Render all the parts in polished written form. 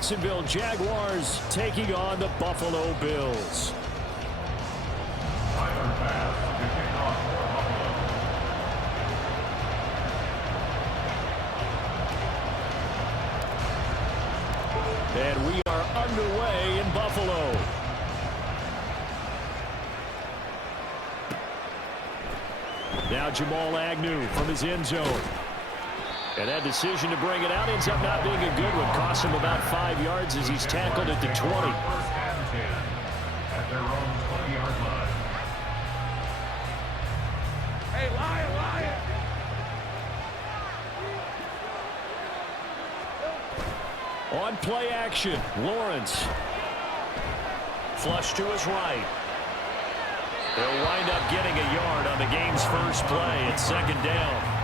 Jacksonville Jaguars taking on the Buffalo Bills. And we are underway in Buffalo. Now Jamal Agnew from his end zone. And that decision to bring it out ends up not being a good one. Costs him about 5 yards as he's tackled at the 20. At their own 20-yard line. Hey, Lion, Lion! On play action, Lawrence. Flush to his right. They'll wind up getting a yard on the game's first play. It's second down.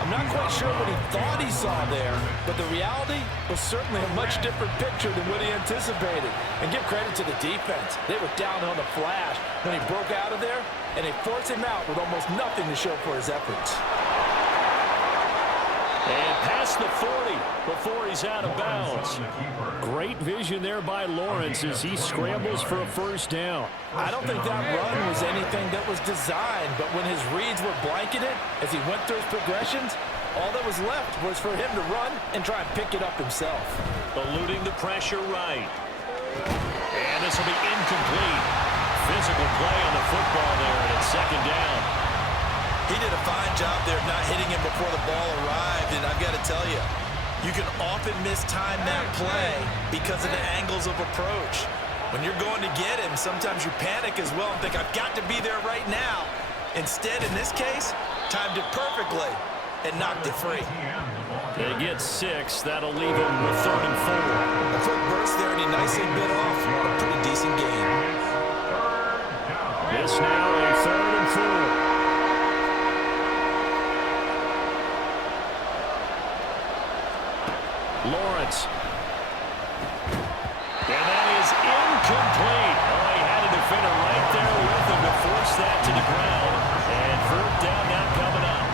I'm not quite sure what he thought he saw there, but the reality was certainly a much different picture than what he anticipated. And give credit to the defense. They were down on the flash when he broke out of there, and they forced him out with almost nothing to show for his efforts. And past the 40 before he's out of bounds. Great vision there by Lawrence as he scrambles for a first down. I don't think that run was anything that was designed, but when his reads were blanketed as he went through his progressions, all that was left was for him to run and try and pick it up himself. Eluding the pressure right. And this will be incomplete. Physical play on the football there, and it's second down. He did a fine job there not hitting him before the ball arrived, and I've got to tell you, you can often mistime that play because of the angles of approach. When you're going to get him, sometimes you panic as well and think, I've got to be there right now. Instead, in this case, timed it perfectly and knocked it free. They get 6. That'll leave him with 3rd and 4. A quick burst there, and he nicely bit off a pretty decent gain. This now a 3rd and 4. Lawrence. And that is incomplete. Oh, he had a defender right there with him to force that to the ground. And 4th down now coming up.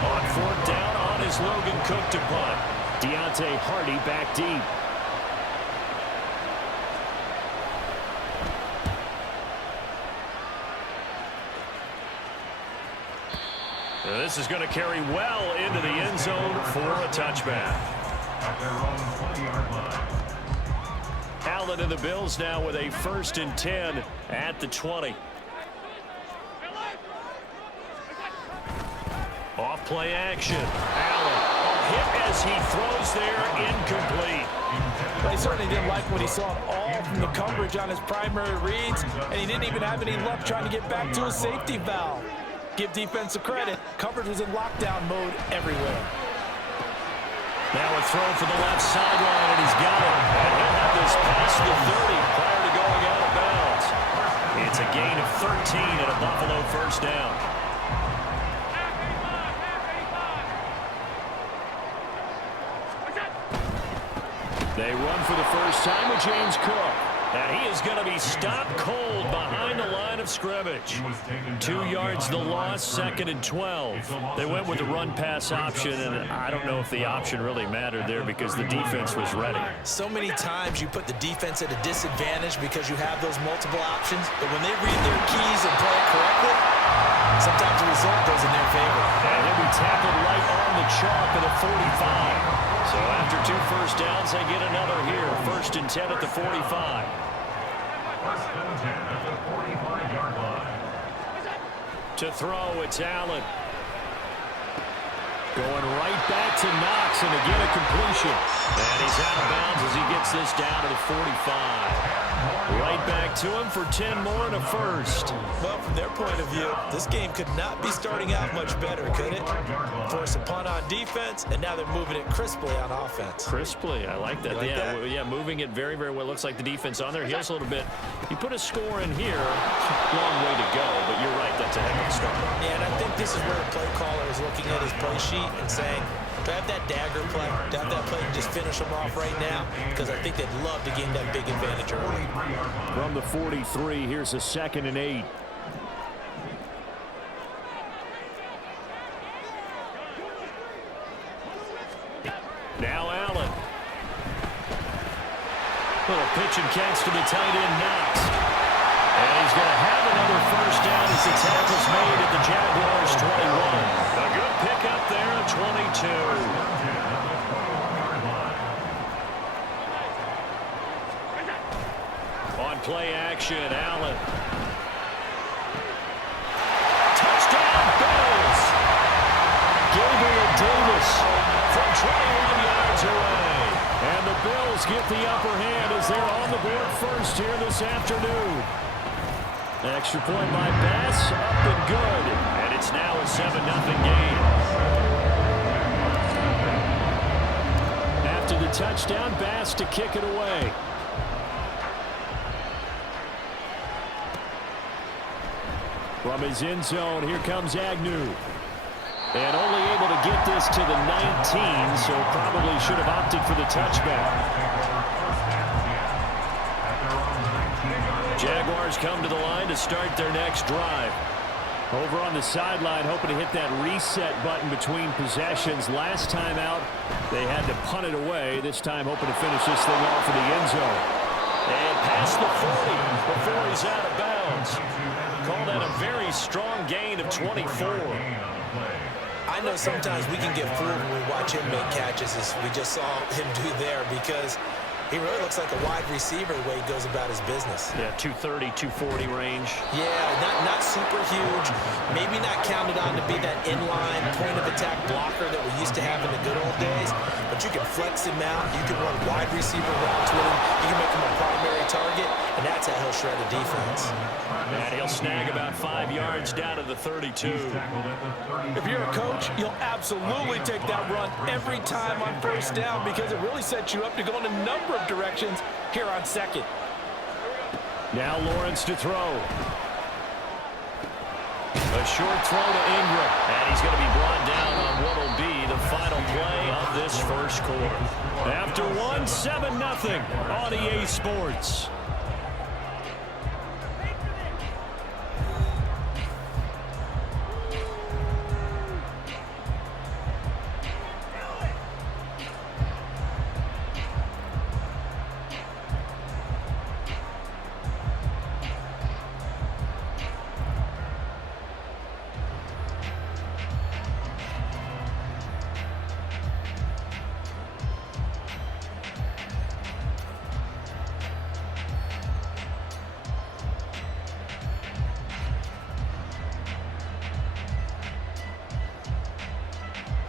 On 4th down on his Logan Cook to punt. Deontay Hardy back deep. This is going to carry well into the end zone for a touchback. At their own 20-yard line. Allen and the Bills now with a 1st and 10 at the 20. Off play action. Allen hit as he throws there, incomplete. But he certainly didn't like what he saw at all from the coverage on his primary reads, and he didn't even have any luck trying to get back to his safety valve. Give defensive credit. Coverage was in lockdown mode everywhere. Now a throw for the left sideline, and he's got it. And he'll have this past the 30 prior to going out of bounds. It's a gain of 13 and a Buffalo first down. They run for the first time with James Cook. And he is going to be stopped cold behind the line of scrimmage. 2 yards the loss, 2nd and 12. They went with the run-pass option, and I don't know if the option really mattered there because the defense was ready. So many times you put the defense at a disadvantage because you have those multiple options, but when they read their keys and play it correctly, sometimes the result goes in their favor. And he'll be tackled right on the chalk at the 45. So after 2 first downs, they get another here. 1st and 10 at the 45. 1st and 10 at the 45-yard line. To throw, it's Allen. Going right back to Knox, and again a completion. And he's out of bounds as he gets this down to the 45. Right back to him for 10 more and a first. Well, from their point of view, this game could not be starting out much better, could it? Force a punt on defense, and now they're moving it crisply on offense. Crisply, I like that. You like that? Yeah, moving it very, very well. Looks like the defense on their heels a little bit. You put a score in here, long way to go, but you're right, that's a heck of a start. Yeah, and I think this is where the play caller is looking at his play sheet and saying, do I have that dagger play? Do I have that play and just finish them off right now? Because I think they'd love to gain that big advantage early. From the 43, here's a 2nd and 8. Now Allen. Little pitch and catch to the tight end, Knox. And he's going to have another first down as the tackle's made at the Jaguars 21. A good pickup there at 22. On play action, Allen. Touchdown, Bills! Gabriel Davis from 21 yards away. And the Bills get the upper hand as they're on the board first here this afternoon. Extra point by Bass, up and good. And it's now a 7-0 game. After the touchdown, Bass to kick it away. From his end zone, here comes Agnew. And only able to get this to the 19, so probably should have opted for the touchback. Jaguars come to the line to start their next drive. Over on the sideline, hoping to hit that reset button between possessions. Last time out, they had to punt it away. This time, hoping to finish this thing off in the end zone. And past the 40 before he's out of bounds. Call that a very strong gain of 24. I know sometimes we can get fooled when we watch him make catches, as we just saw him do there, because he really looks like a wide receiver the way he goes about his business. Yeah, 230, 240 range. Yeah, not super huge. Maybe not counted on to be that inline point-of-attack blocker that we used to have in the good old days, but you can flex him out. You can run wide receiver routes with him. You can make him a primary target, and that's how he'll shred a defense. And he'll snag about 5 yards down to the 32. If you're a coach, you'll absolutely take that run every time on first down, because it really sets you up to go in a number of directions here on second. Now Lawrence to throw. A short throw to Ingram. And he's going to be brought down on what will be the final play of this first quarter. After one, 7-0 on EA Sports.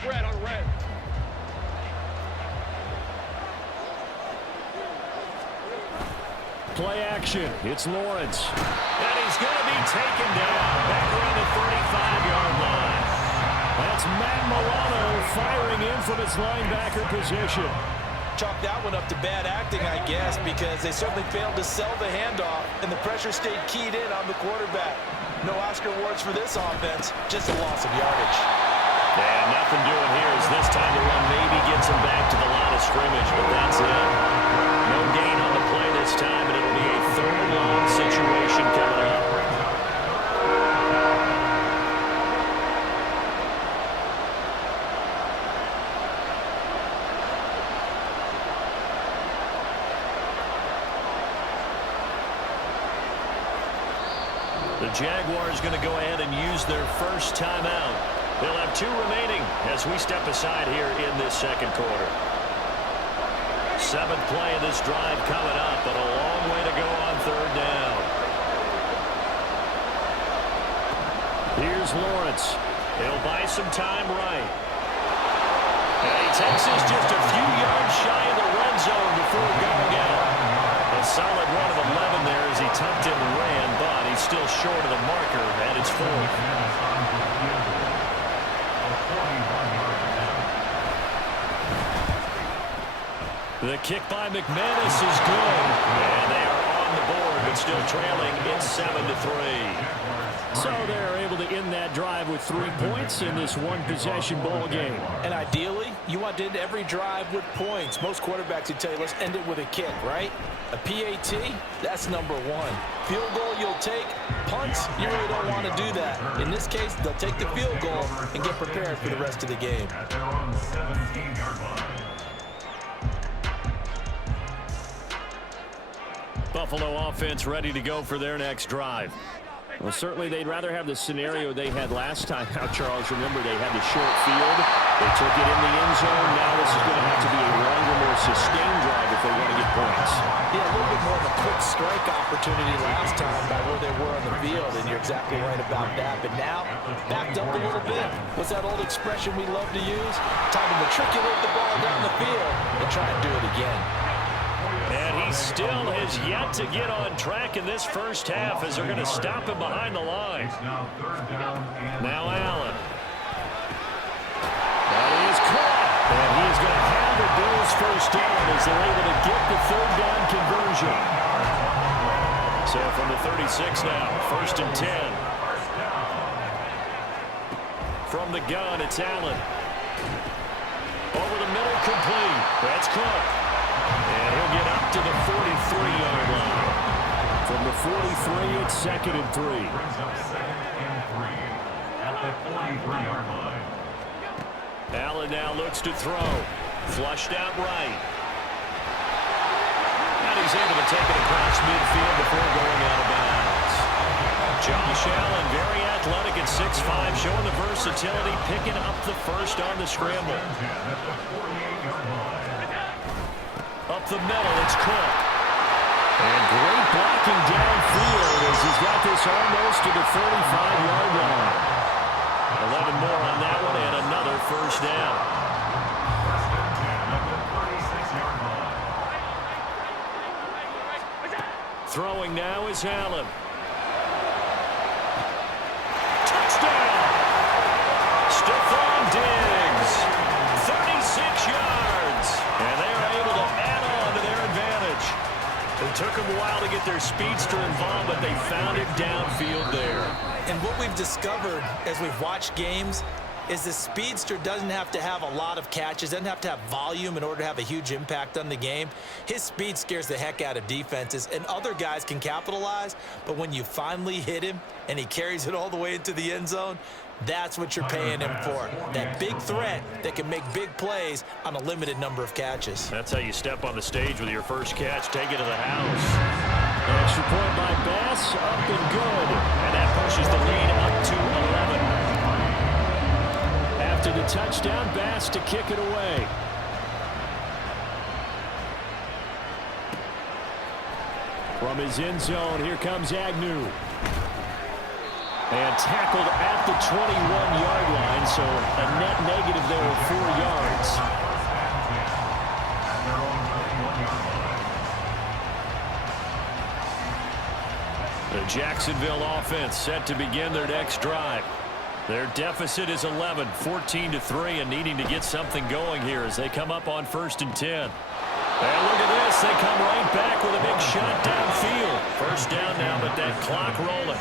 Red on red. Play action. It's Lawrence. And he's going to be taken down back around the 35-yard line. That's Matt Milano firing in from his linebacker position. Chalk that one up to bad acting, I guess, because they certainly failed to sell the handoff, and the pressure stayed keyed in on the quarterback. No Oscar awards for this offense, just a loss of yardage. And nothing doing here as this time the run maybe gets him back to the line of scrimmage, but that's it. No gain on the play this time, and it'll be a third and long situation coming up. The Jaguars going to go ahead and use their first timeout. They'll have 2 remaining as we step aside here in this second quarter. 7th play of this drive coming up, but a long way to go on third down. Here's Lawrence. He'll buy some time right. And he takes this just a few yards shy of the red zone before going out. A solid run of 11 there as he tucked in and ran, but he's still short of the marker, and it's 4th. The kick by McManus is good, and they are on the board, but still trailing. It's 7-3. So they're able to end that drive with 3 points in this one-possession ball game. And ideally, you want to end every drive with points. Most quarterbacks would tell you, let's end it with a kick, right? A PAT, that's number 1. Field goal you'll take. Punts, you really don't want to do that. In this case, they'll take the field goal and get prepared for the rest of the game. At their own 17-yard line. Buffalo offense ready to go for their next drive. Well, certainly they'd rather have the scenario they had last time out, Charles. Remember, they had the short field. They took it in the end zone. Now this is going to have to be a longer, more sustained drive if they want to get points. Yeah, a little bit more of a quick strike opportunity last time by where they were on the field, and you're exactly right about that. But now, backed up a little bit. What's that old expression we love to use? Time to matriculate the ball down the field and try and do it again. And he still has yet to get on track in this first half as they're going to stop him behind the line. Now Allen. That is caught. And he is going to have the Bills first down as they're able to get the third down conversion. So from the 36 now, 1st and 10. From the gun, it's Allen. Over the middle, complete. That's Cook. And he'll get up to the 43-yard line. From the 43, it's 2nd and 3. At the 43-yard line. Allen now looks to throw. Flushed out right. And he's able to take it across midfield before going out of bounds. Josh Allen, very athletic at 6'5", showing the versatility, picking up the first on the scramble. Up the middle, it's Cook. And great blocking downfield as he's got this almost to the 45-yard line. 11 more on that one and another first down. Throwing now is Allen. Touchdown! Stephon Diggs, 36 yards. And they are able to add on to their advantage. It took them a while to get their speedster involved, but they found it downfield there. And what we've discovered as we've watched games is the speedster doesn't have to have a lot of catches, doesn't have to have volume in order to have a huge impact on the game. His speed scares the heck out of defenses, and other guys can capitalize, but when you finally hit him and he carries it all the way into the end zone, that's what you're paying him for. That big threat that can make big plays on a limited number of catches. That's how you step on the stage with your first catch, take it to the house. An extra point by Bass, up and good. And that pushes the lead up to 11. After the touchdown, Bass to kick it away. From his end zone, here comes Agnew. And tackled at the 21-yard line, so a net negative there of 4 yards. The Jacksonville offense set to begin their next drive. Their deficit is 11, 14-3, and needing to get something going here as they come up on 1st and 10. And look at this. They come right back with a big shot downfield. First down now, but that clock rolling.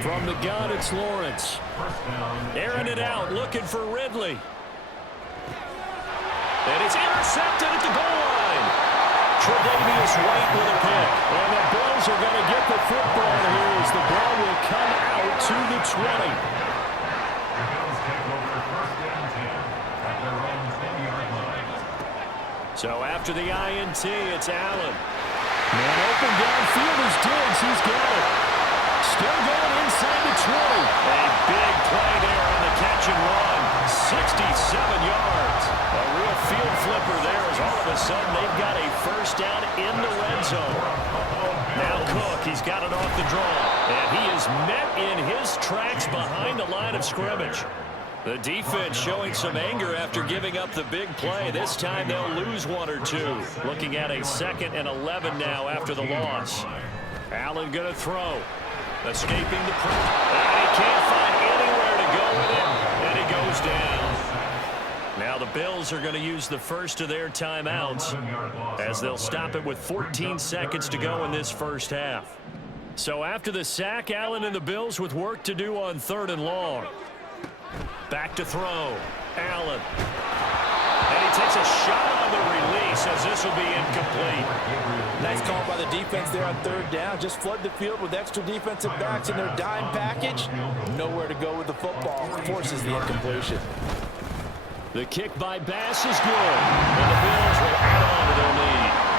From the gun, it's Lawrence. Airing it out, looking for Ridley. And it's intercepted at the goal line. Tre'Davious White with a pick. And the Bills are going to get the football here as the ball will come out to the 20. So after the INT, it's Allen. Man open downfield is Diggs. He's got it. Still going inside the 20. A big play there on the catch and run. 67 yards. A real field flipper there as all of a sudden they've got a first down in the red zone. Now Cook, he's got it off the draw. And he is met in his tracks behind the line of scrimmage. The defense showing some anger after giving up the big play. This time they'll lose 1 or 2. Looking at a 2nd and 11 now after the loss. Allen going to throw. Escaping the pressure. And he can't find anywhere to go with it. And he goes down. Now the Bills are going to use the first of their timeouts as they'll stop it with 14 seconds to go in this first half. So after the sack, Allen and the Bills with work to do on 3rd and long. Back to throw. Allen. And he takes a shot on the release as this will be incomplete. Nice call by the defense there on 3rd down. Just flood the field with extra defensive backs in their dime package. Nowhere to go with the football. Forces the incompletion. The kick by Bass is good. And the Bills will add on to their lead.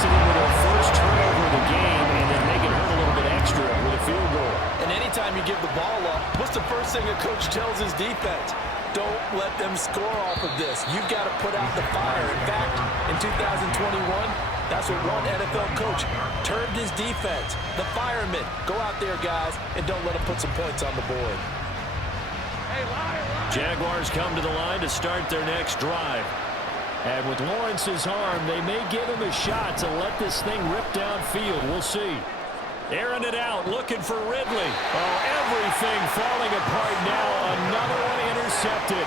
to them with their first turnover of the game and then make it hurt a little bit extra with a field goal. And anytime you give the ball up, what's the first thing a coach tells his defense? Don't let them score off of this. You've got to put out the fire. In fact, in 2021, that's what one NFL coach termed his defense. The firemen. Go out there, guys, and don't let them put some points on the board. Jaguars come to the line to start their next drive. And with Lawrence's arm, they may give him a shot to let this thing rip downfield. We'll see. Airing it out, looking for Ridley. Oh, everything falling apart now. Another one intercepted.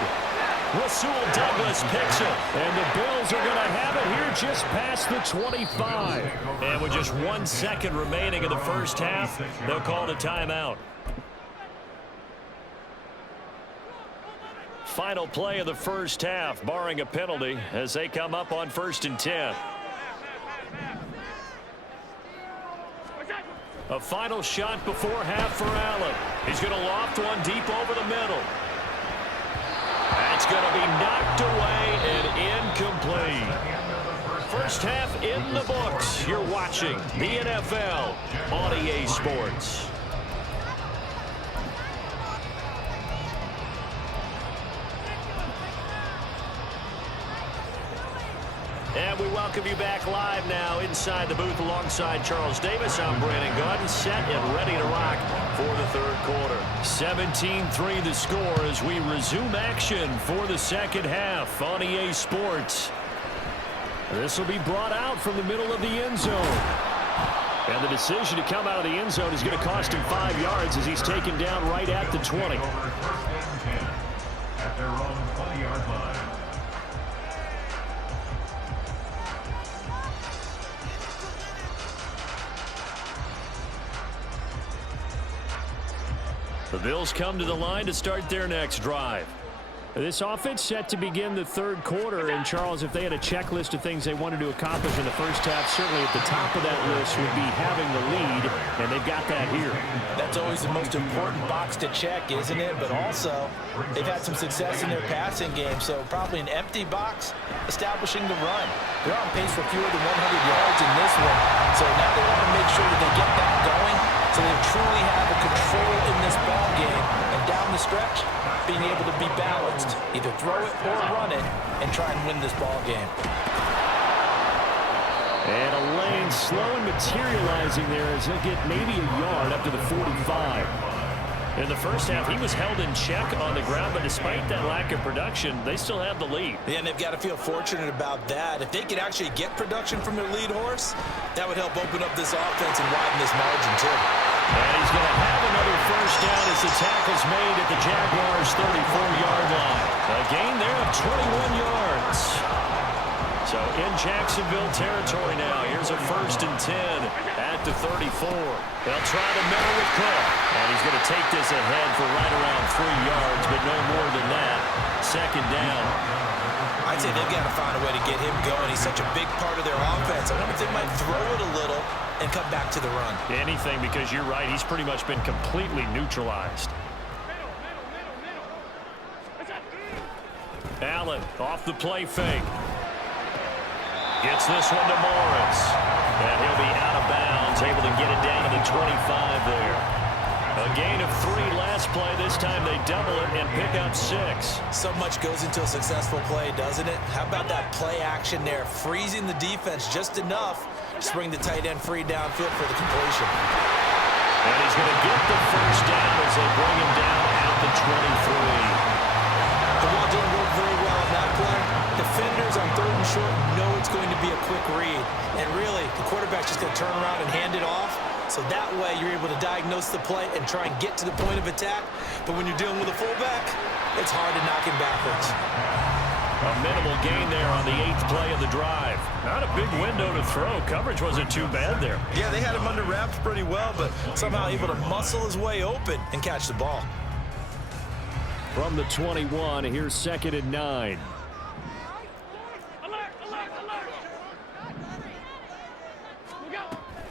Rasul Douglas picks it. And the Bills are going to have it here just past the 25. And with just 1 second remaining in the first half, they'll call a timeout. Final play of the first half, barring a penalty, as they come up on 1st and 10. A final shot before half for Allen. He's going to loft one deep over the middle. That's going to be knocked away and incomplete. First half in the books. You're watching the NFL on EA Sports. And we welcome you back live now inside the booth alongside Charles Davis. I'm Brandon Gaudin, set and ready to rock for the third quarter. 17-3 the score as we resume action for the second half on EA Sports. This will be brought out from the middle of the end zone. And the decision to come out of the end zone is going to cost him 5 yards as he's taken down right at the 20. At their own 20-yard line. The Bills come to the line to start their next drive. This offense set to begin the third quarter. And, Charles, if they had a checklist of things they wanted to accomplish in the first half, certainly at the top of that list would be having the lead, and they've got that here. That's always the most important box to check, isn't it? But also, they've had some success in their passing game, so probably an empty box establishing the run. They're on pace for fewer than 100 yards in this one, so now they want to make sure that they get that going so they truly have a control in this ball game, and down the stretch, being able to be balanced, either throw it or run it, and try and win this ball game. And a lane slow and materializing there as he'll get maybe a yard up to the 45. In the first half, he was held in check on the ground, but despite that lack of production, they still have the lead. Yeah, and they've got to feel fortunate about that. If they could actually get production from their lead horse, that would help open up this offense and widen this margin, too. And he's going to have another first down as the tackle's made at the Jaguars' 34-yard line. A gain there of 21 yards. So in Jacksonville territory now. Here's a 1st and 10 at the 34. They'll try the middle with Cook. And he's going to take this ahead for right around 3 yards, but no more than that. 2nd down. I'd say they've got to find a way to get him going. He's such a big part of their offense. I wonder if they might throw it a little and come back to the run. Anything, because you're right. He's pretty much been completely neutralized. Allen off the play fake. Gets this one to Morris. And he'll be out of bounds, able to get it down to the 25 there. A gain of 3 last play. This time they double it and pick up 6. So much goes into a successful play, doesn't it? How about that play action there? Freezing the defense just enough to bring the tight end free downfield for the completion. And he's going to get the first down as they bring him down at the 23. The ball didn't work very well on that play. Defenders on 3rd and short know it's going to be a quick read. And really, the quarterback's just going to turn around and hand it off. So that way, you're able to diagnose the play and try and get to the point of attack. But when you're dealing with a fullback, it's hard to knock him backwards. A minimal gain there on the 8th play of the drive. Not a big window to throw. Coverage wasn't too bad there. Yeah, they had him under wraps pretty well, but somehow able to muscle his way open and catch the ball. From the 21, here's 2nd and 9.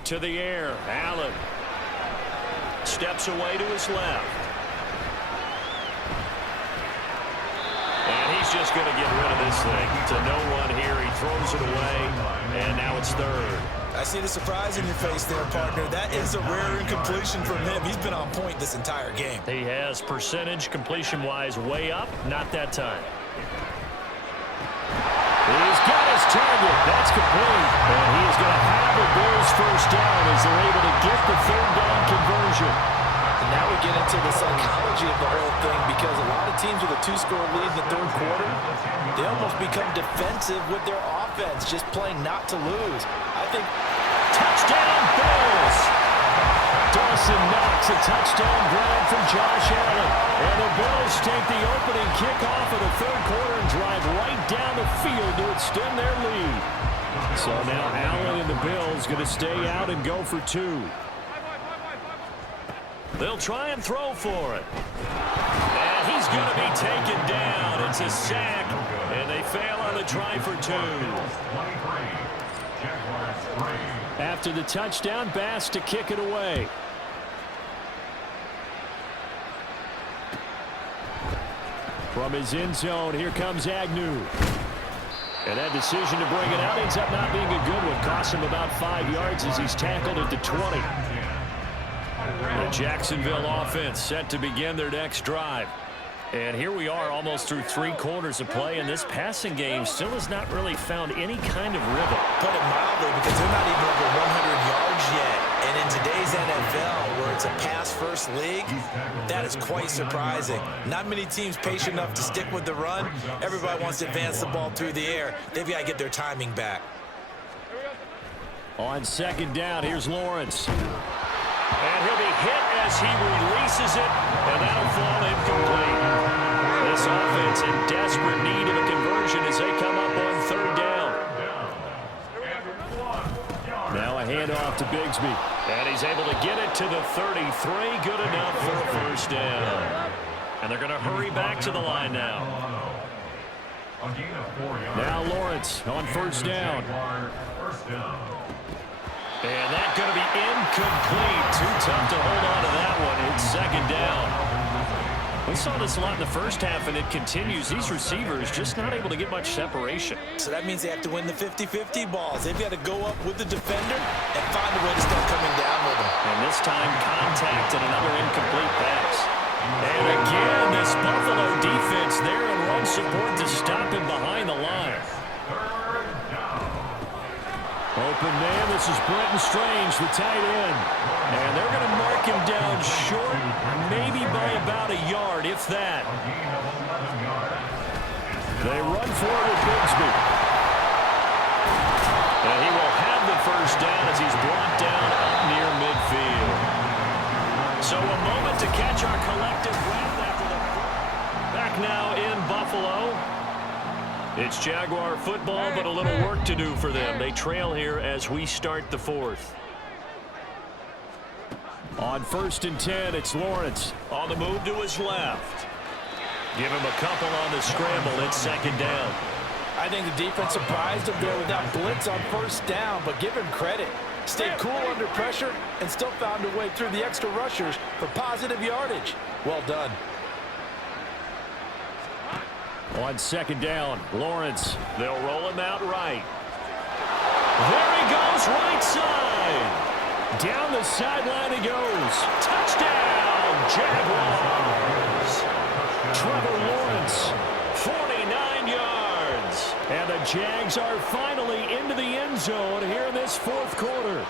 To the air, Allen steps away to his left. And he's just going to get rid of this thing to no one here. He throws it away. And now it's third. I see the surprise in your face there, partner. That is a rare incompletion from him. He's been on point this entire game. He has percentage completion-wise way up. Not that time. He's got his target. That's complete. And he is going to have the Bills first down as they're able to get the third down conversion. And now we get into the psychology of the whole thing, because a lot of teams with a 2-score lead in the third quarter, they almost become defensive with their offense, just playing not to lose. I think touchdown Bills. Dawson knocks a touchdown grab from Josh Allen. And the Bills take the opening kickoff of the third quarter and drive right down the field to extend their lead. So now Allen and the Bills going to stay out and go for 2. They'll try and throw for it. And he's going to be taken down. It's a sack, and they fail on the try for 2. After the touchdown, Bass to kick it away. From his end zone, here comes Agnew. And that decision to bring it out ends up not being a good one. Costs him about 5 yards as he's tackled at the 20. The Jacksonville offense set to begin their next drive. And here we are almost through 3 quarters of play, and this passing game still has not really found any kind of rhythm. Put it mildly, because they're not even over 100 yards yet. And in today's NFL, where it's a pass-first league, that is quite surprising. Not many teams patient enough to stick with the run. Everybody wants to advance the ball through the air. They've got to get their timing back. On second down, here's Lawrence. And he'll be hit as he releases it, and that'll fall incomplete. This offense in desperate need of a conversion as they come up on third down. Now a handoff to Bigsby. And he's able to get it to the 33. Good enough for a first down. And they're going to hurry back to the line now. Now Lawrence on first down. And that's going to be incomplete. Too tough to hold on to that one. It's second down. We saw this a lot in the first half, and it continues. These receivers just not able to get much separation. So that means they have to win the 50-50 balls. They've got to go up with the defender and find a way to start coming down with him. And this time, contact and another incomplete pass. And again, this Buffalo defense there in run support to stop him behind the line. Open man, this is Brenton Strange, the tight end. And they're going to mark him down short, maybe by about a yard, if that. They run for it with Bigsby. And he will have the first down as he's brought down up near midfield. So a moment to catch our collective breath after the... Back now in Buffalo. It's Jaguar football, but a little work to do for them. They trail here as we start the fourth. On 1st and 10, it's Lawrence on the move to his left. Give him a couple on the scramble. It's second down. I think the defense surprised him there with that blitz on first down, but give him credit. Stayed cool under pressure and still found a way through the extra rushers for positive yardage. Well done. On second down, Lawrence. They'll roll him out right. There he goes, right side. Down the sideline he goes. Touchdown, Jaguars. Trevor Lawrence, 49 yards. And the Jags are finally into the end zone here in this fourth quarter.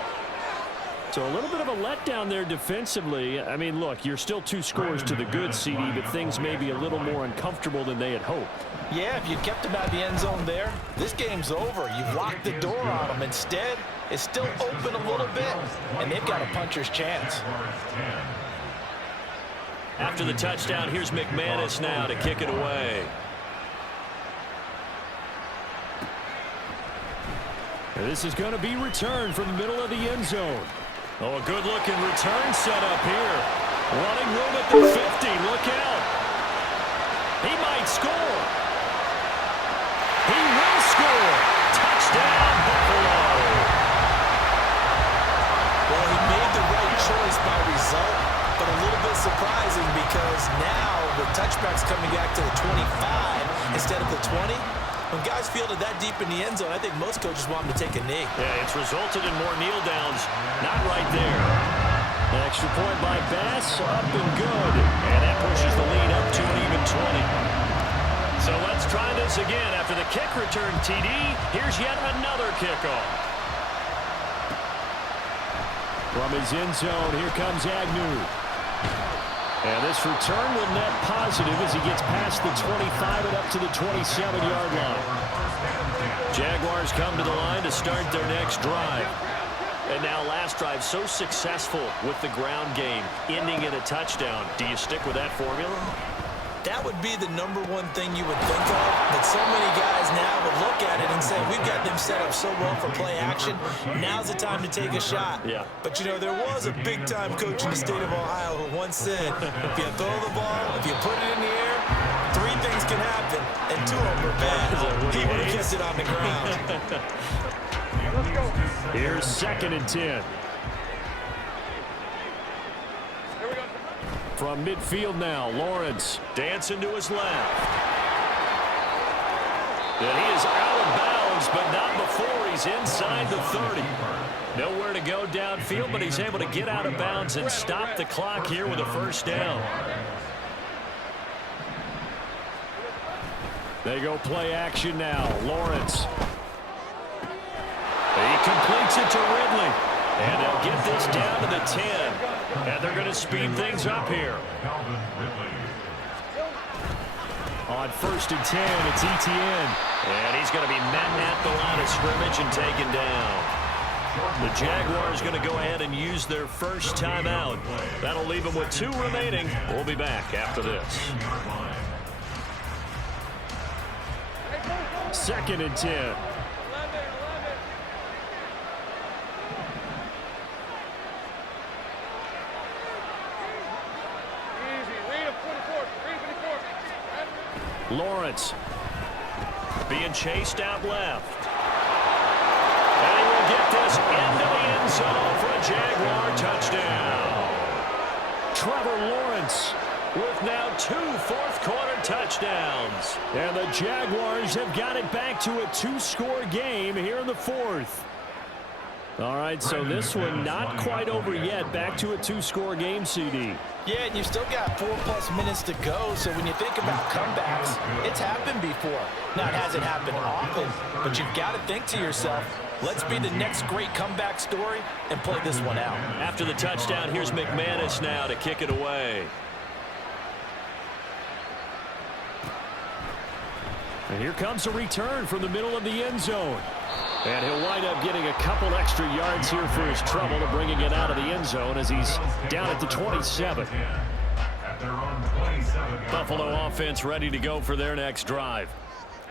So a little bit of a letdown there defensively. I mean, look, you're still 2 scores to the good, CD, but things may be a little more uncomfortable than they had hoped. Yeah, if you kept him out of the end zone there, this game's over. You've locked the door on him. Instead, it's still open a little bit, and they've got a puncher's chance. After the touchdown, here's McManus now to kick it away. This is going to be returned from the middle of the end zone. Oh, a good-looking return set up here. Running room at the 50. Look out. He might score. He will score. Touchdown, Buffalo. Well, he made the right choice by result, but a little bit surprising because now with touchbacks coming back to the 25 instead of the 20, When guys fielded that deep in the end zone, I think most coaches want them to take a knee. Yeah, it's resulted in more kneel downs. Not right there. An extra point by Bass, up and good. And that pushes the lead up to an even 20. So let's try this again. After the kick return TD, here's yet another kickoff. From his end zone, here comes Agnew. And this return will net positive as he gets past the 25 and up to the 27-yard line. Jaguars come to the line to start their next drive. And now last drive so successful with the ground game, ending in a touchdown. Do you stick with that formula? That would be the #1 thing you would think of, but so many guys now would look at it and say, we've got them set up so well for play action, now's the time to take a shot. Yeah. But, you know, there was a big-time coach in the state of Ohio who once said, if you throw the ball, if you put it in the air, 3 things can happen, and 2 of them are bad. He would have kept it on the ground. Here's 2nd and 10. From midfield now, Lawrence. Dancing to his left. And he is out of bounds, but not before he's inside the 30. Nowhere to go downfield, but he's able to get out of bounds and stop the clock here with a first down. They go play action now. Lawrence. He completes it to Ridley. And they'll get this down to the 10. And they're going to speed things up here. On 1st and 10, it's Etienne. And he's going to be met at the line of scrimmage and taken down. The Jaguars going to go ahead and use their first timeout. That'll leave them with 2 remaining. We'll be back after this. 2nd and 10. Lawrence being chased out left. And he will get this into the end zone for a Jaguar touchdown. Trevor Lawrence with now 2 fourth-quarter touchdowns. And the Jaguars have got it back to a 2-score game here in the 4th. All right, so this one not quite over yet. Back to a 2-score game, CD. Yeah, and you've still got 4+ minutes to go, so when you think about comebacks, it's happened before. Now, it hasn't happened often, but you've got to think to yourself, let's be the next great comeback story and play this one out. After the touchdown, here's McManus now to kick it away. And here comes a return from the middle of the end zone. And he'll wind up getting a couple extra yards here for his trouble to bringing it out of the end zone as he's down at the 27. Buffalo offense ready to go for their next drive.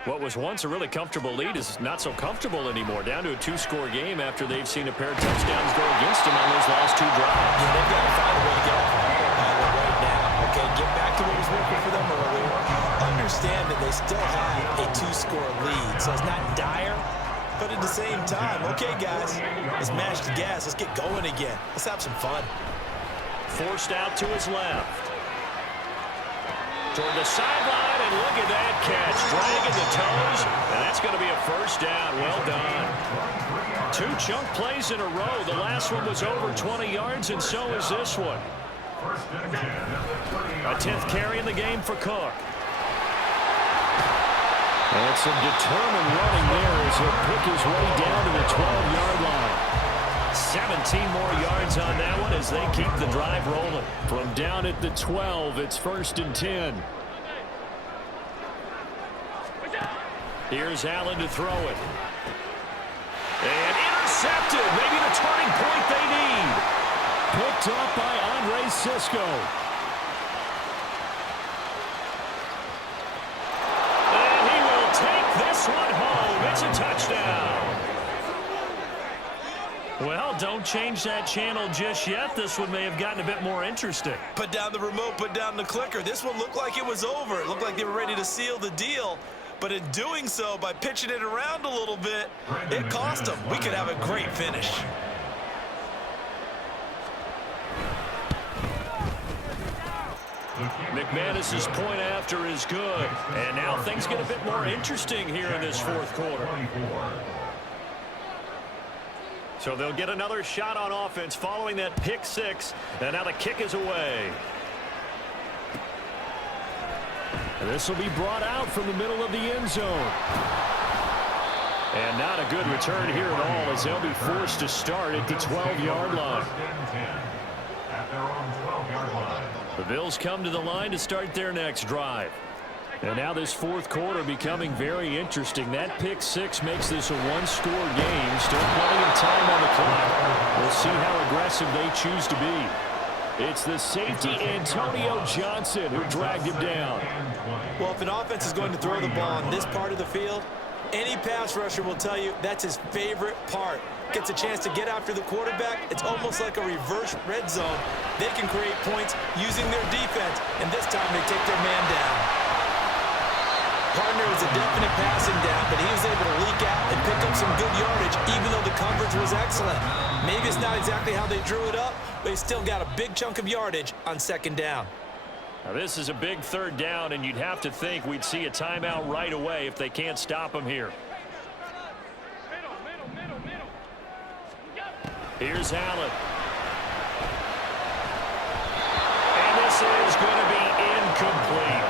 What was once a really comfortable lead is not so comfortable anymore. Down to a 2-score game after they've seen a pair of touchdowns go against them on those last 2 drives. Yeah, they've got to find a way to get off right now. Okay, get back to what was working for them earlier. Understand that they still have a 2-score lead, so it's not dire. But at the same time, okay, guys, let's mash the gas. Let's get going again. Let's have some fun. Forced out to his left. Toward the sideline, and look at that catch. Dragging the toes, and that's going to be a first down. Well done. 2 chunk plays in a row. The last one was over 20 yards, and so is this one. A 10th carry in the game for Cook. And some determined running there as he'll pick his way down to the 12-yard line. 17 more yards on that one as they keep the drive rolling. From down at the 12, it's 1st and 10. Here's Allen to throw it. And intercepted. Maybe the turning point they need. Picked up by Andre Sisco. This one home. It's a touchdown. Well, don't change that channel just yet. This one may have gotten a bit more interesting. Put down the remote, put down the clicker. This one looked like it was over. It looked like they were ready to seal the deal. But in doing so, by pitching it around a little bit, it cost them. We could have a great finish. McManus's point after is good. And now things get a bit more interesting here in this fourth quarter. So they'll get another shot on offense following that pick six. And now the kick is away. And this will be brought out from the middle of the end zone. And not a good return here at all as they'll be forced to start at the 12-yard line. The Bills come to the line to start their next drive. And now this fourth quarter becoming very interesting. That pick six makes this a one-score game. Still plenty of time on the clock. We'll see how aggressive they choose to be. It's the safety, Antonio Johnson, who dragged him down. Well, if an offense is going to throw the ball on this part of the field, any pass rusher will tell you that's his favorite part. Gets a chance to get after the quarterback. It's almost like a reverse red zone. They can create points using their defense, and this time they take their man down. Partner was a definite passing down, but he was able to leak out and pick up some good yardage, even though the coverage was excellent. Maybe it's not exactly how they drew it up, but he still got a big chunk of yardage on second down. Now this is a big third down, and you'd have to think we'd see a timeout right away if they can't stop him here. Here's Allen. And this is going to be incomplete.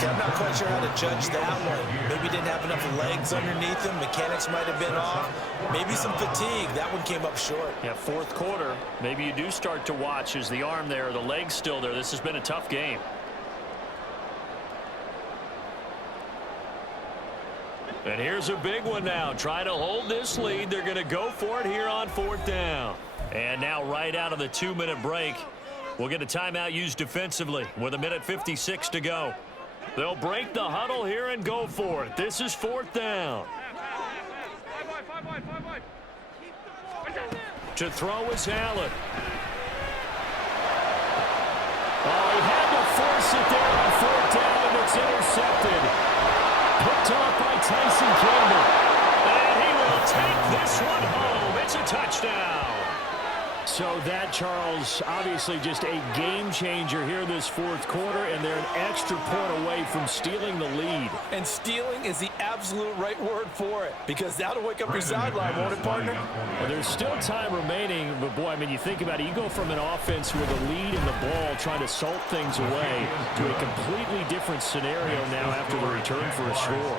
I'm not quite sure how to judge that one. Maybe didn't have enough legs underneath him. Mechanics might have been off. Maybe some fatigue. That one came up short. Yeah, fourth quarter. Maybe you do start to watch. Is the arm there, the leg's still there? This has been a tough game. And here's a big one now. Try to hold this lead. They're going to go for it here on fourth down. And now right out of the 2-minute break, we'll get a timeout used defensively with 1:56 to go. They'll break the huddle here and go for it. This is fourth down. To throw is Allen. Oh, he had to force it there on fourth down, and it's intercepted. Picked off by Tyson Campbell. And he will take this one home. It's a touchdown. So that, Charles, obviously just a game changer here this fourth quarter, and they're an extra point away from stealing the lead. And stealing is the absolute right word for it, because that'll wake up your sideline, won't it, partner? Well, there's still time remaining, but boy, I mean, you think about it, you go from an offense with a lead in the ball trying to salt things away to a completely different scenario now after the return for a score.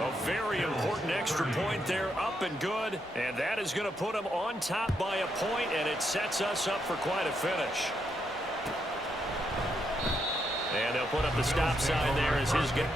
A very important extra point there, up and good, and that is going to put them on top by a point, and it sets us up for quite a finish. And they'll put up the stop sign there as his game.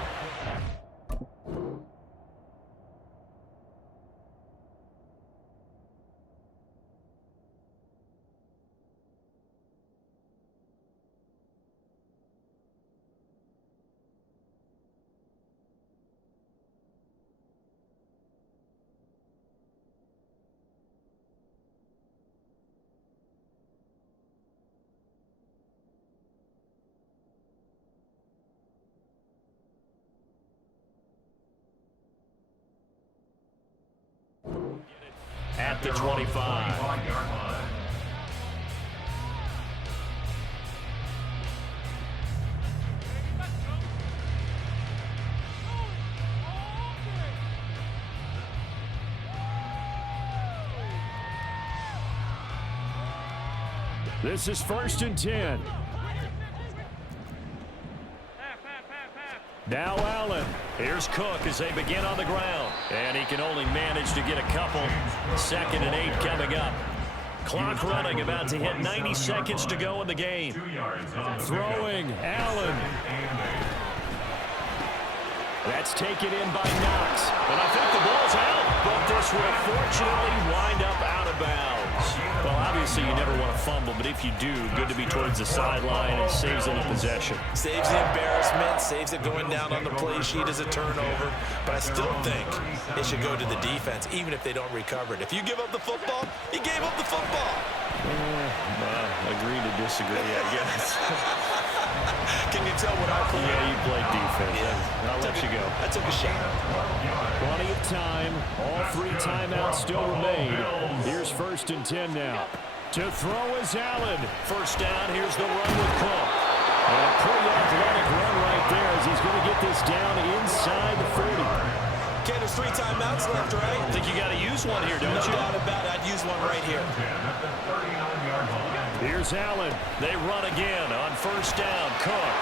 At the 25. This is 1st and 10. Now Allen. Here's Cook as they begin on the ground. And he can only manage to get a couple. 2nd and 8 coming up. Clock running, about to hit 90 seconds to go in the game. Throwing, Allen. That's taken in by Knox. And I think the ball's out, but this will fortunately wind up out of bounds. Well, obviously you never want to fumble, but if you do, good to be towards the sideline and saves them the possession. Saves the embarrassment, saves it going down on the play sheet as a turnover. But I still think it should go to the defense, even if they don't recover it. If you give up the football, you gave up the football. Agree to disagree, I guess. Can you tell what I played? Yeah, you played defense. Yeah. I'll let you go. I took a shot. Plenty of time. All 3 timeouts still remain. Here's 1st and 10 now. To throw is Allen. First down. Here's the run with Cook. And a pretty athletic run right there as he's going to get this down inside the 40. Okay, there's 3 timeouts left, right? I think you got to use one here, don't you? No doubt about it. I'd use one right here. Here's Allen. They run again on first down. Cook.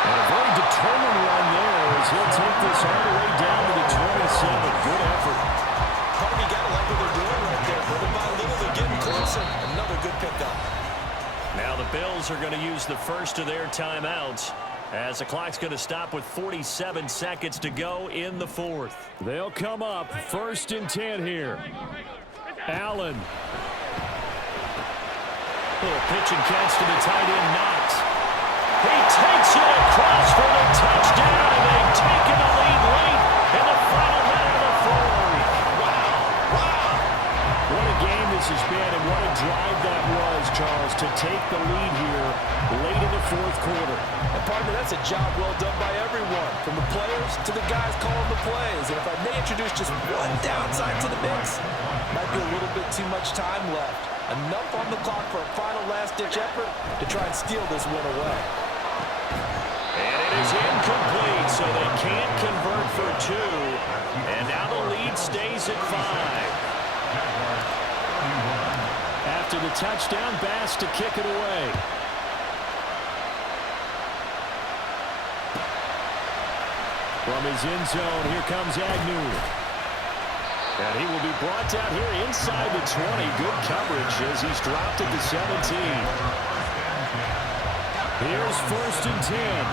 And a very determined run there as he'll take this all the way down to the 27. Good effort. Part of me got to like what they're doing right there. Little by little, they're getting closer. Another good pickup. Now the Bills are going to use the first of their timeouts as the clock's going to stop with 47 seconds to go in the 4th. They'll come up 1st and 10 here. Allen. Little pitch and catch to the tight end, Knox. He takes it across for the touchdown, and they've taken the lead late in the final minute of the 4th. Wow. What a game this has been, and what a drive that was, Charles, to take the lead here late in the 4th quarter. And partner, that's a job well done by everyone, from the players to the guys calling the plays. And if I may introduce just one downside to the mix, might be a little bit too much time left. Enough on the clock for a final last-ditch effort to try and steal this win away. And it is incomplete, so they can't convert for 2. And now the lead stays at 5. After the touchdown, Bass to kick it away. From his end zone, here comes Agnew. And he will be brought down here inside the 20. Good coverage as he's dropped at the 17. Here's 1st and 10.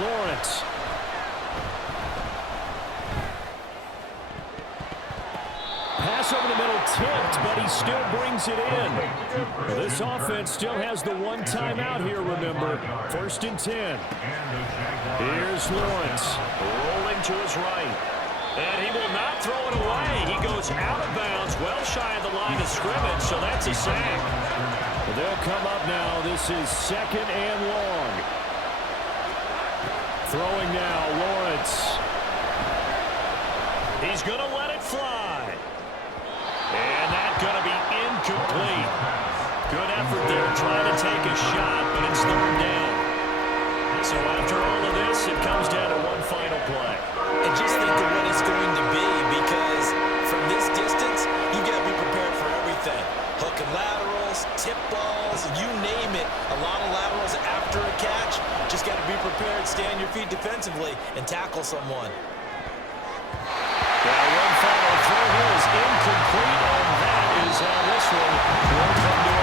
Lawrence. Pass over the middle, tipped, but he still brings it in. Well, this offense still has the one timeout here, remember. 1st and 10. Here's Lawrence. Rolling to his right. And he will not throw it away. He goes out of bounds, well shy of the line of scrimmage, so that's a sack. Well, they'll come up now. This is 2nd and long. Throwing now, Lawrence. He's going to let it fly. And that's going to be incomplete. Good effort there trying to take a shot, but it's 3rd down. So after all of this, it comes down to one final play. And just think of what it's going to be, because from this distance, you got to be prepared for everything. Hook and laterals, tip balls, you name it. A lot of laterals after a catch. Just got to be prepared, stay on your feet defensively, and tackle someone. One final throw here is incomplete, and that is how this one will come to